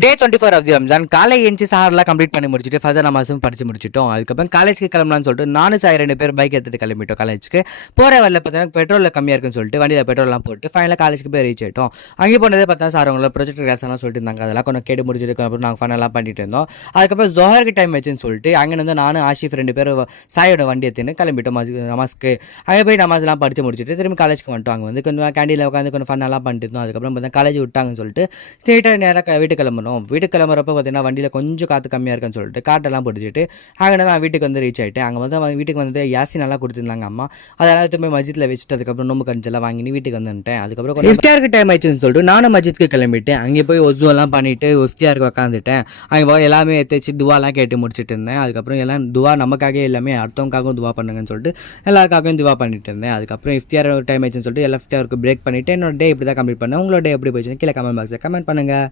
Day 24 of the Ramzan காலை எழுந்து சாரெல்லாம் complete பண்ணி முடிச்சுட்டு ஃபஜர் நமாஸும் படிச்சு முடிச்சிட்டோம். அதுக்கப்புறம் காலேஜுக்கு கிளம்பலாம்னு சொல்லிட்டு நானும் சாய் 2 பேர் பைக் எடுத்துட்டு கிளம்பிட்டோம் காலேஜுக்கு. போகிற வரல பார்த்தீங்கன்னா பெட்ரோலில் கம்மியாக இருக்குன்னு சொல்லிட்டு வண்டியில் பெட்ரோல்லாம் போட்டு ஃபைனலாக காலேஜுக்கு போய் ரீச் ஆகிட்டோம். அங்கே போனதே பார்த்தா சார் அவங்கள ப்ரொஜெக்ட் கிளாஸ்லாம் சொல்லிட்டு இருந்தாங்க. அதெல்லாம் கொஞ்சம் கேட்டு முடிச்சுட்டு அப்புறம் நாங்கள் ஃபனெல்லாம் பண்ணிட்டு இருந்தோம். அதுக்கப்புறம் ஜோஹருக்கு டைம் வச்சுன்னு சொல்லிட்டு அங்கே வந்து நானும் ஆஷிஃப் 2 பேர் சாயோட வண்டி எடுத்துன்னு கிளம்பிட்டோம் நமாஸ்க்கு. அங்கே போய் நமாஸ்லாம் படித்து முடிச்சுட்டு திரும்பி காலேஜுக்கு வந்துட்டோம். அங்கே வந்து கொஞ்சம் கேண்டீனில் உட்காந்து கொஞ்சம் ஃபன்னெல்லாம் பண்ணிட்டு இருந்தோம். அதுக்கப்புறம் பார்த்தா காலேஜ் விட்டாங்கன்னு சொல்லிட்டு ஸ்ட்ரெயிட்டாக நேராக வீட்டுக்கு கிளம்பணும். வீட்டுக்கு கிளம்புறப்ப பார்த்தீங்கன்னா வண்டியில் கொஞ்சம் காற்று கம்மியாக இருக்குன்னு சொல்லிட்டு காட்டெல்லாம் பிடிச்சிட்டு அங்கே தான் வீட்டுக்கு வந்து ரீச் ஆகிட்டு அங்கே வந்து வீட்டுக்கு வந்து யாசி நல்லா கொடுத்துருந்தாங்க அம்மா. அதெல்லாம் எடுத்து போய் மஸ்ஜித்தில் வச்சுட்டு அதுக்கப்புறம் நோம்பு கஞ்செல்லாம் வாங்கி வீட்டுக்கு வந்துட்டேன். அதுக்கப்புறம் இஃப்தியாருக்கு டைம் ஆயிடுச்சுன்னு சொல்லிட்டு நானும் மஸ்ஜித்துக்கு கிளம்பிட்டு அங்கே போய் ஒசுவெல்லாம் பண்ணிட்டு இஃப்தியாருக்கு உட்காந்துட்டேன். அங்கே எல்லாமே தேய்ச்சி துவாலாம் கேட்டு முடிச்சுட்டு இருந்தேன். அதுக்கப்புறம் எல்லாம் துவா நமக்காக எல்லாமே அடுத்தவங்களுக்காகவும் துவா பண்ணுங்கன்னு சொல்லிட்டு எல்லாருக்காகவும் துவா பண்ணிட்டு இருந்தேன். அதுக்கப்புறம் இஃப்தியார் டைம் ஆயிடுச்சுன்னு சொல்லிட்டு எல்லா இஃப்தியாருக்கு பிரேக் பண்ணிவிட்டு என்னோட டே இப்படி தான் கம்ப்ளீட் பண்ணேன். உங்களோட டே எப்படி போயிடுச்சுன்னு கீழே கமெண்ட் பாக்ஸில் கமெண்ட் பண்ணுங்கள்.